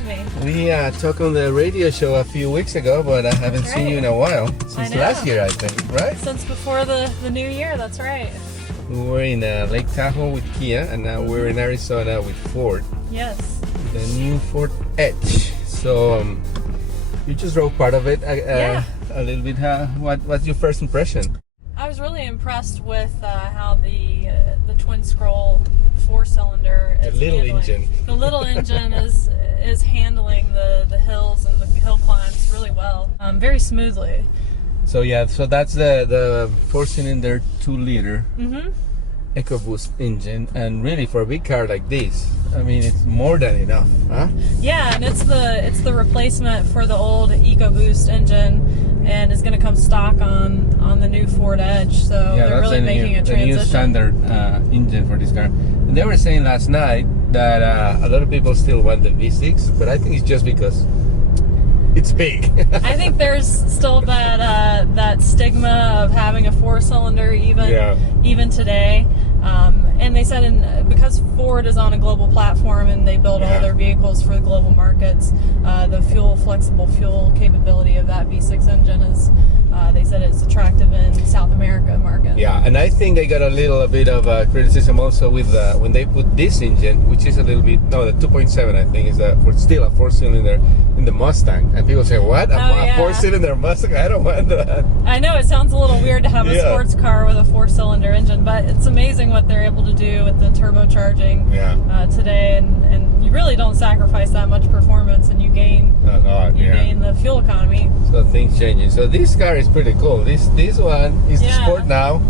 having me. We talked on the radio show a few weeks ago, but I haven't seen you in a while. Since last year, I think, right? Since before the new year, that's right. We were in Lake Tahoe with Kia, and now we're in Arizona with Ford. Yes. The new Ford Edge. So you just drove part of it a little bit. What's your first impression? I was really impressed with how the twin scroll 4-cylinder is The little engine is handling the hills and the hill climbs really well, very smoothly. So so that's the 4-cylinder 2-liter EcoBoost engine, and really for a big car like this, I mean, it's more than enough, huh? Yeah, and it's the replacement for the old EcoBoost engine, and is going to come stock on the new Ford Edge. So they're really making a transition. The new standard engine for this car. And they were saying last night that a lot of people still want the V6, but I think it's just because it's big. I think there's still that stigma of having a 4-cylinder even today. And they said because Ford is on a global platform and they build all their vehicles for the global markets, the flexible fuel capability of that V6 engine is, they said it's attractive in South America markets. Yeah, and I think they got a little bit of criticism also with when they put this engine, which is a little bit, the 2.7 I think is still a 4-cylinder in the Mustang. And people say, what? A 4-cylinder Mustang? I don't want that. I know, it sounds a little weird to have a sports car with a 4-cylinder engine, but it's amazing what they're able to do with the turbocharging today, and you really don't sacrifice that much performance, and you gain gain the fuel economy. So things changing. So this car is pretty cool. This one is the Sport now,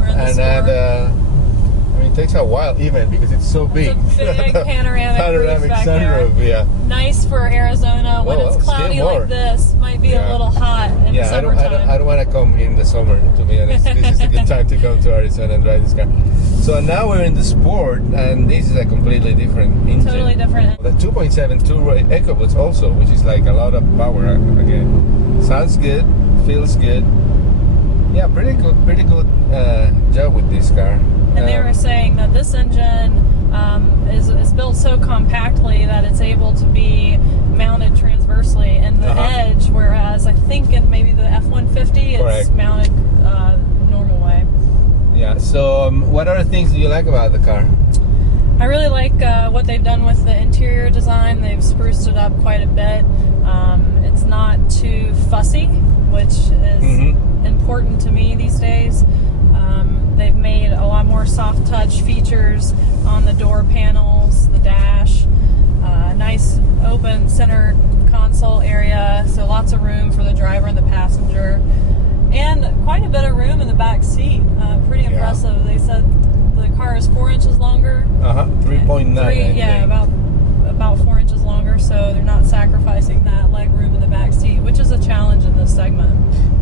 and it takes a while even because it's so big. It's a big panoramic sunroof. Nice for Arizona when it's cloudy like this. Might be a little hot in the summertime. I don't want to come in the summer, to be honest. This is a good time to come to Arizona and drive this car. So now we're in the Sport, and this is a completely different engine. Totally different. The 2.7 two-way EcoBoost also, which is like a lot of power again. Sounds good, feels good. Yeah, pretty good job with this car. And they were saying that this engine is built so compactly that it's able to be mounted transversely in the Edge, whereas I think in maybe the F-150 it's mounted normal way. Yeah, so what other things do you like about the car? I really like what they've done with the interior design. They've spruced it up quite a bit. It's not too fussy, which is important to me these days. They've made a lot more soft touch features on the door panels, the dash, nice open center console area, so lots of room for the driver and the passenger, and quite a bit of room in the back seat. Pretty impressive. They said the car is 4 inches longer. 3.9. Yeah, about 4 inches longer, so they're not sacrificing that leg room in the back seat, which is a challenge in this segment.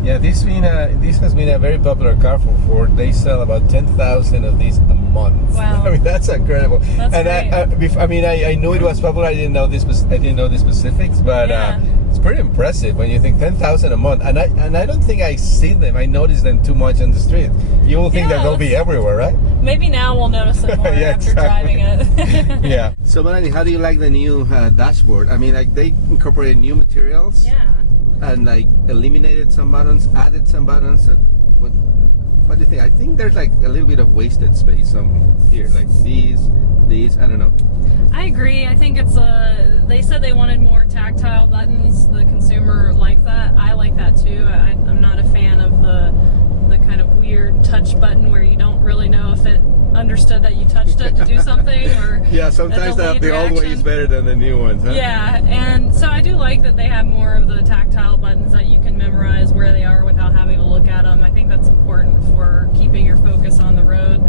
Yeah, this has been a very popular car for Ford. They sell about 10,000 of these a month. Wow, I mean that's incredible. That's great. I knew it was popular. I didn't know the specifics, but it's pretty impressive when you think 10,000 a month. And I don't think I see them. I notice them too much on the street. You will think that they'll be everywhere, right? Maybe now we'll notice it more after driving it. Yeah. So Melanie, how do you like the new dashboard? I mean, like they incorporated new materials. Yeah. And like eliminated some buttons, added some buttons. What do you think? I think there's like a little bit of wasted space here, like these. I don't know. I agree. I think it's they said they wanted more tactile buttons. The consumer liked that. I like that too. I'm not a fan of the kind of weird touch button where you don't really know if it understood that you touched it to do something, or sometimes the old way is better than the new ones, huh? Yeah, and so I do like that they have more of the tactile buttons that you can memorize where they are without having to look at them. I think that's important for keeping your focus on the road.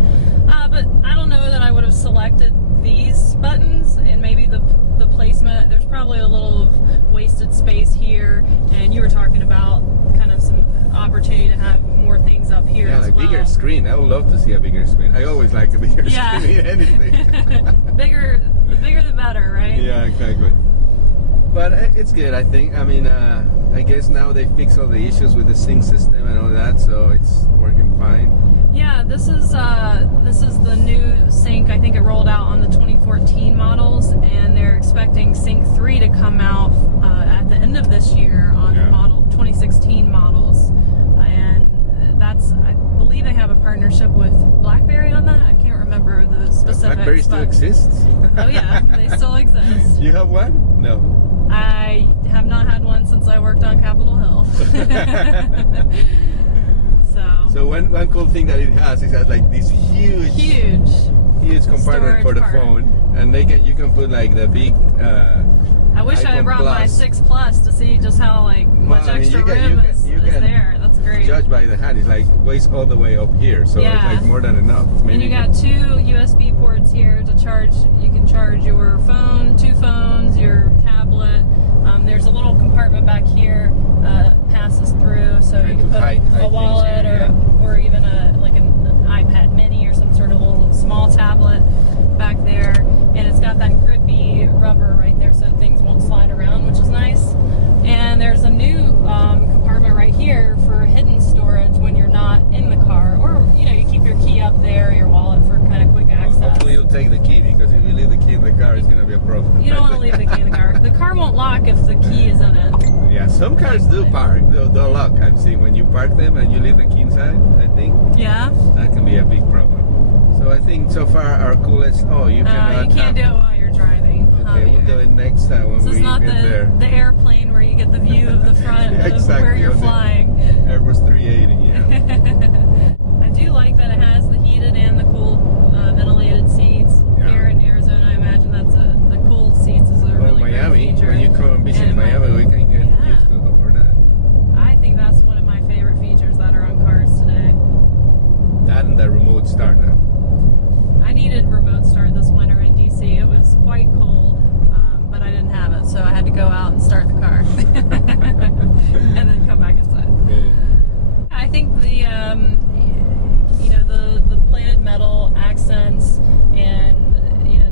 But I don't know that I would have selected these buttons, and maybe the placement, there's probably a little of wasted space here, and you were talking about kind of some opportunity to have more things up here as like well. Bigger screen. I would love to see a bigger screen. I always like a bigger screen in anything. The bigger the better, right? Yeah, exactly. But it's good, I think. I mean, I guess now they fix all the issues with the sync system and all that, so it's working fine. Yeah, this is the new sync. I think it rolled out on the 2014 models, and they're expecting Sync 3 3 to come out at the end of this year on the model 2016 models, and I believe they have a partnership with BlackBerry on that. I can't remember the specifics. BlackBerry still exists? Oh yeah, they still exist. You have one? No. I have not had one since I worked on Capitol Hill. So one cool thing that it has is like this huge compartment for the phone, and you can put like the big. I wish I had brought my 6 Plus to see just how much extra room is there. That's great. Judge by the hand, it's like weighs all the way up here, so it's like more than enough. And you got 2 USB ports here to charge. You can charge your phone, 2 phones, your tablet. There's a little compartment back here passes through, so you can put a wallet or even an iPad mini or some sort of little small tablet back there. And it's got that grippy rubber right there so things won't slide around, which is nice. And there's a new compartment right here for hidden storage when you're not in the car, or you keep your key up there, your wallet for kind of quick access. Hopefully you'll take the key, because if you leave the key in the car, it's going to be a problem. You don't want to leave the key in the car. The car won't lock if the key is in it. Yeah, some cars do park. They'll lock. I'm seeing when you park them and you leave the key inside, I think. Yeah. That can be a big problem. So I think so far our coolest. Oh, you cannot. You can't do it while you're driving. Okay, we'll do it next time when we get there. The airplane where you get the view of the front exactly, of where you're flying. Airbus 380, yeah. I do like that it has the heated and the cool ventilated seats. Here in Arizona, I imagine that's the cool seats is a really Miami, great feature. when you come and visit Miami, we can get used to it for that. I think that's one of my favorite features that are on cars today. That and the remote start now. I needed remote start this winter in DC. It was quite cold, but I didn't have it, so I had to go out and start the car and then come back inside. Cool. I think the plated metal accents and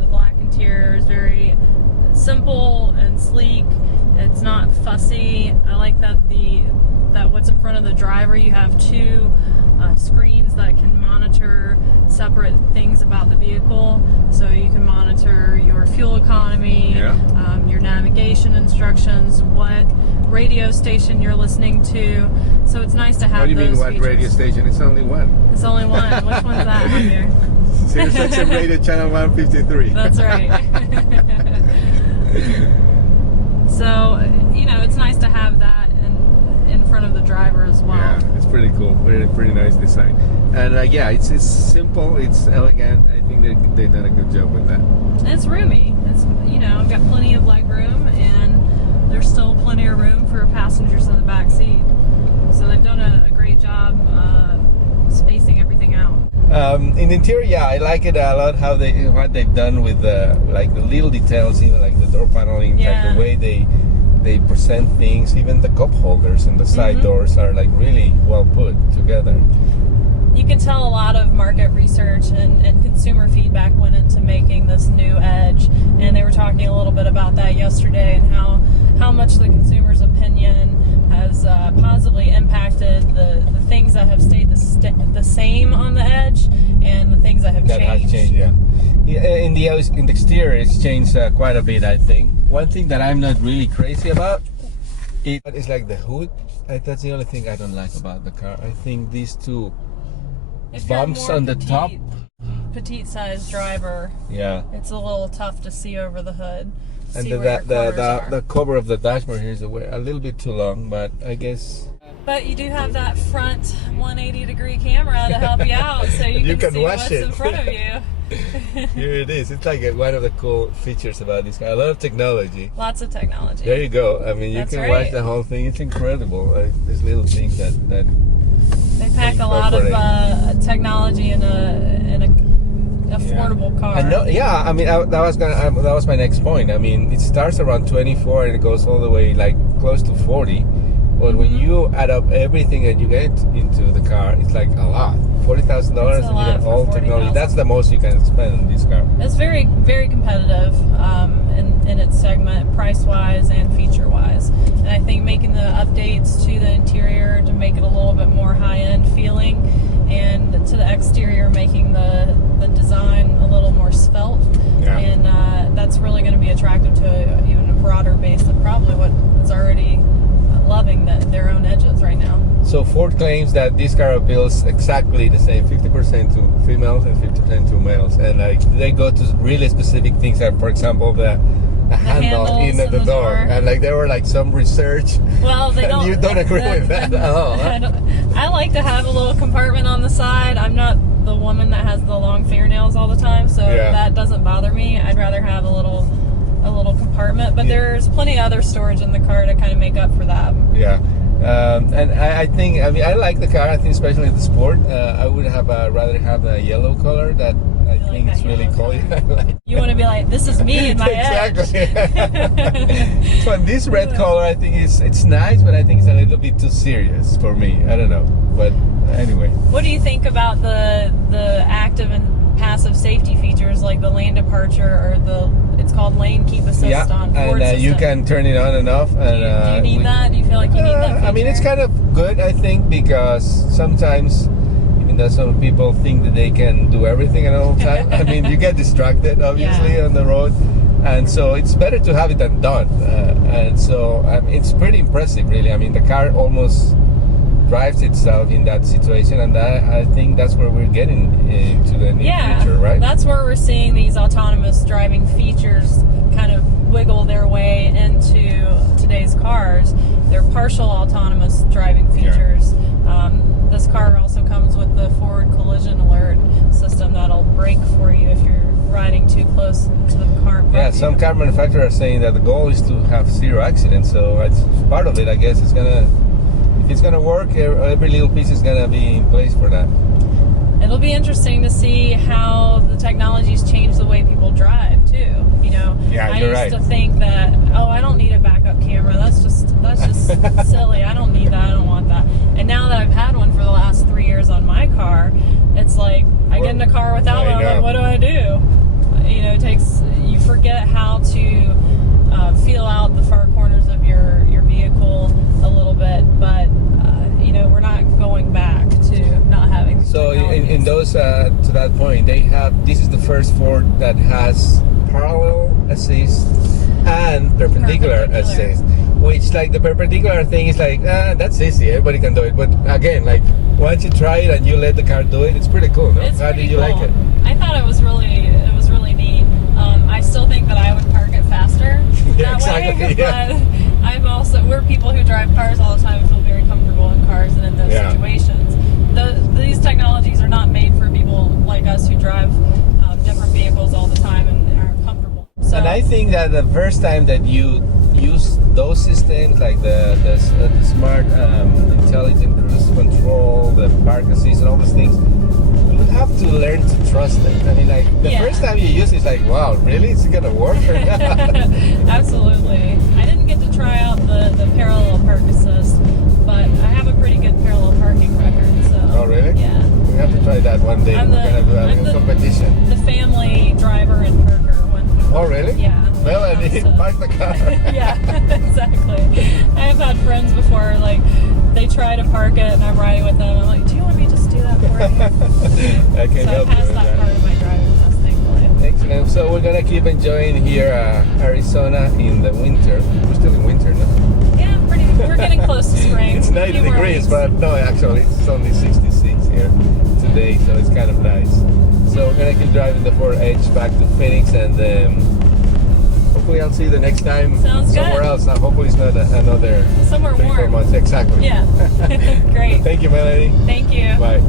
the black interior is very simple and sleek. It's not fussy. I like that what's in front of the driver, you have 2 screens that can monitor separate things about the vehicle, so you can monitor your fuel economy, your navigation instructions, what radio station you're listening to. So it's nice to have. What do you mean, what features. radio station? It's only one. It's only one. Which one's that on here? Sirius XM Radio Channel 153. That's right. So it's nice to have that in front of the driver as well. Yeah, it's pretty cool. Pretty nice design. And it's simple, it's elegant. I think they've done a good job with that. And it's roomy. It's I've got plenty of leg room, and there's still plenty of room for passengers in the back seat. So they've done a great job spacing everything out. In the interior, I like it a lot what they've done with the little details, even like the door paneling, like the way they present things. Even the cup holders and the side doors are like really well put together. You can tell a lot of market research and consumer feedback went into making this new Edge, and they were talking a little bit about that yesterday, and how much the consumer's opinion has positively impacted the things that have stayed the same on the Edge and the things that have changed. That has changed, in the exterior, it's changed quite a bit. I think one thing that I'm not really crazy about is like the hood. That's the only thing I don't like about the car. I think these 2 bumps on the top. Petite sized driver. Yeah. It's a little tough to see over the hood. And the cover of the dashboard here is a little bit too long, but I guess. But you do have that front 180-degree camera to help you out, so you can see what's in front of you. Here it is. It's like one of the cool features about this car. A lot of technology. Lots of technology. There you go. I mean, you can watch the whole thing. It's incredible. These little things that they pack a lot of technology in a affordable car. I mean, that was my next point. I mean, it starts around 24 and it goes all the way like close to 40. But when you add up everything that you get into the car, it's like a lot. $40,000 and you get all technology. That's the most you can spend on this car. It's very, very competitive in its segment, price-wise and feature-wise. And I think making the updates to the interior to make it a little bit more high-end feeling, and to the exterior making the design a little more svelte. And that's really going to be attractive to even a broader So Ford claims that this car appeals exactly the same, 50% to females and 50% to males, and like they go to really specific things, like for example the handle in the door, and like there were like some research. Well, they don't. You don't agree with that at all. Huh? I like to have a little compartment on the side. I'm not the woman that has the long fingernails all the time, so that doesn't bother me. I'd rather have a little compartment, but there's plenty of other storage in the car to kind of make up for that. Yeah. And I think, I mean, I like the car. I think especially the Sport. I would have rather have a yellow color that I think is really cool. You want to be like, this is me in my exactly. So this red color, I think it's nice, but I think it's a little bit too serious for me. I don't know, but anyway. What do you think about the active and passive safety features like the lane departure or it's called lane keep assist on Ford and you can turn it on and off. And, do you need that? Do you feel like you need that feature? I mean, it's kind of good, I think, because sometimes even though some people think that they can do everything at all time, I mean, you get distracted, obviously, on the road. And so it's better to have it than done. And so it's pretty impressive, really. I mean, the car almost drives itself in that situation, and I think that's where we're getting into the near future, right? That's where we're seeing these autonomous driving features kind of wiggle their way into today's cars. They're partial autonomous driving features. This car also comes with the forward collision alert system that'll brake for you if you're riding too close to the car. Yeah, some car manufacturers are saying that the goal is to have 0 accidents, so it's part of it. I guess it's gonna work. Every little piece is gonna be in place for that. It'll be interesting to see how the technologies change the way people drive too. You know, I used to think that, I don't need a backup camera. That's just silly. I don't need that. I don't want that. And now that I've had one for the last 3 years on my car, it's like I get in a car without one. I'm like, what do I do? You know, you forget how to feel out the far corners of your vehicle a little bit, but you know, we're not going back to not having. So in those to that point, this is the first Ford that has parallel assist and perpendicular assist, which like the perpendicular thing is like that's easy, everybody can do it, but again, like once you try it and you let the car do it, it's pretty cool, no? How did you like it? I thought it was really neat. I still think that I would park it faster that way, but we're people who drive cars all the time and feel very comfortable in cars and in those situations. These technologies are not made for people like us who drive different vehicles all the time and are comfortable. So, and I think that the first time that you use those systems, like the smart intelligent cruise control, the park assist, and all those things, you have to learn to trust it. I mean, like the first time you use it, it's like, wow, really? Is it gonna work? Absolutely. I didn't get to try out the parallel park assist, but I have a pretty good parallel parking record. So. Oh, really? Yeah. We have to try that one day. We're gonna do a little competition. The family driver and parker. Oh, really? Yeah. Melanie, park the car. Yeah, exactly. I've had friends before, like, they try to park it and I'm riding with them. I'm like, do you want me to just do that for you? I can help I passed you with that part of my driving test, thankfully. Excellent. So we're going to keep enjoying here Arizona in the winter. We're still in winter now. Yeah, we're getting close to spring. It's 90 degrees, but no, actually, it's only 66 here today, so it's kind of nice. So we're going to keep driving the Ford Edge back to Phoenix, and hopefully I'll see you the next time somewhere else. Hopefully it's not another somewhere 3-4 warm. months. Exactly. Yeah. Great. Thank you, Melanie. Thank you. Bye.